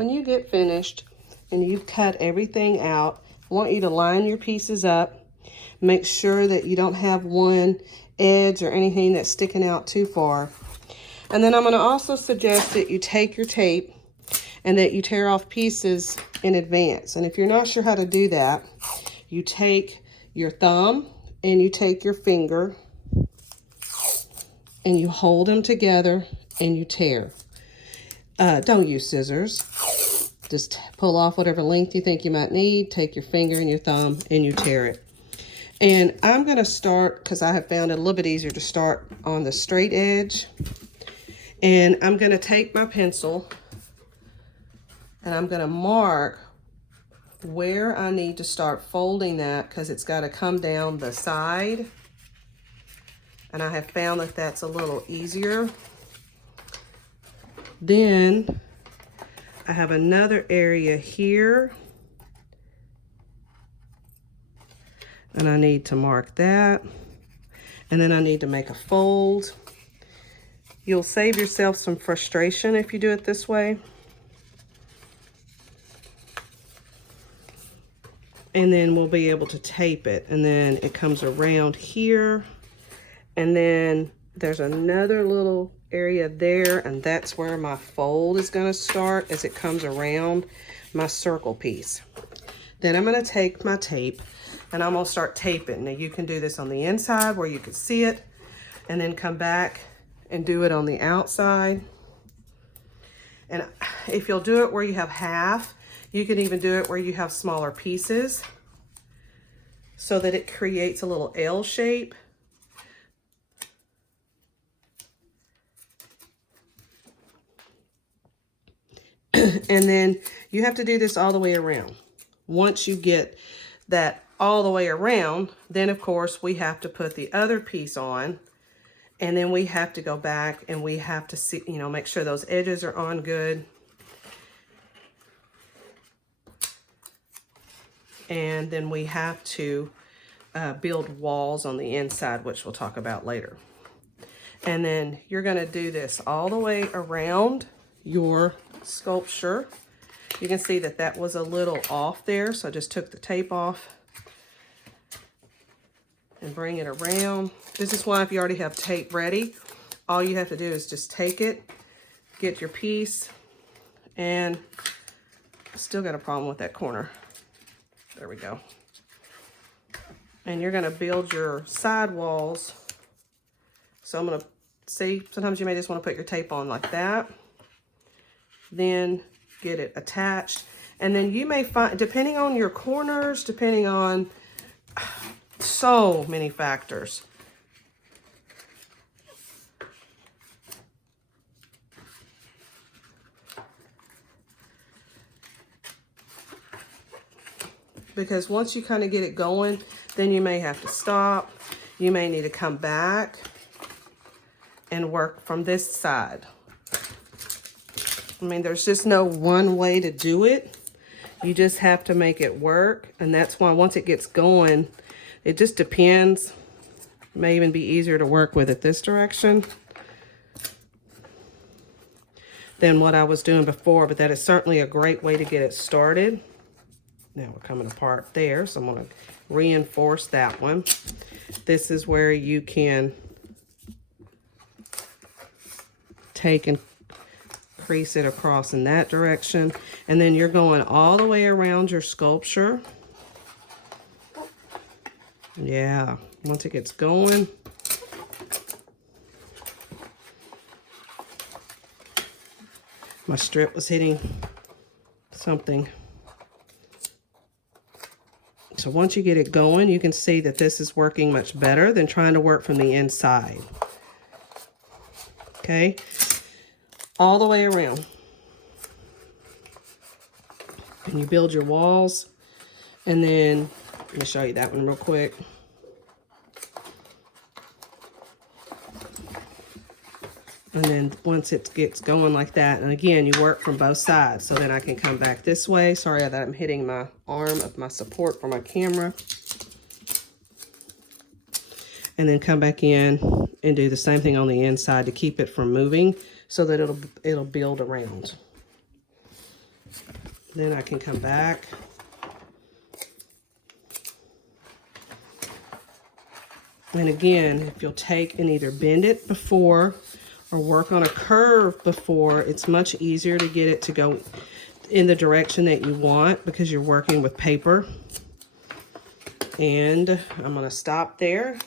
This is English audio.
when you get finished and you've cut everything out, I want you to line your pieces up. Make sure that you don't have one edge or anything that's sticking out too far. And then I'm going to also suggest that you take your tape and that you tear off pieces in advance. And if you're not sure how to do that, you take your thumb and you take your finger and you hold them together and you tear. Don't use scissors. Just pull off whatever length you think you might need. Take your finger and your thumb and you tear it. And I'm going to start, because I have found it a little bit easier to start on the straight edge. And I'm going to take my pencil and I'm going to mark where I need to start folding that, because it's got to come down the side. And I have found that that's a little easier. Then I have another area here. And I need to mark that. And then I need to make a fold. You'll save yourself some frustration if you do it this way. And then we'll be able to tape it. And then it comes around here. And then there's another little area there, and that's where my fold is going to start as it comes around my circle piece. Then I'm going to take my tape and I'm going to start taping. Now you can do this on the inside where you can see it, and then come back and do it on the outside. And if you'll do it where you have half, you can even do it where you have smaller pieces so that it creates a little L shape. And then you have to do this all the way around. Once you get that all the way around, then of course we have to put the other piece on, and then we have to go back and we have to see, make sure those edges are on good. And then we have to build walls on the inside, which we'll talk about later. And then you're going to do this all the way around your sculpture. You can see that that was a little off there, so I just took the tape off and bring it around. This is why if you already have tape ready, all you have to do is just take it, get your piece, and still got a problem with that corner. There we go. And you're going to build your side walls. So I'm going to see, sometimes you may just want to put your tape on like that. Then get it attached. And then you may find, depending on your corners, depending on so many factors, because once you kind of get it going, then you may have to stop. You may need to come back and work from this side. I mean, there's just no one way to do it. You just have to make it work. And that's why once it gets going, it just depends. It may even be easier to work with it this direction than what I was doing before, but that is certainly a great way to get it started. Now we're coming apart there, so I'm going to reinforce that one. This is where you can take and crease it across in that direction, and then you're going all the way around your sculpture. Yeah, once it gets going, my strip was hitting something. So once you get it going, you can see that this is working much better than trying to work from the inside. Okay, all the way around. And you build your walls, and then let me show you that one real quick. And then once it gets going like that, and again, you work from both sides. So then I can come back this way. Sorry that I'm hitting my arm of my support for my camera. And then come back in and do the same thing on the inside to keep it from moving so that it'll build around. Then I can come back. And again, if you'll take and either bend it before or work on a curve before, it's much easier to get it to go in the direction that you want because you're working with paper. And I'm going to stop there.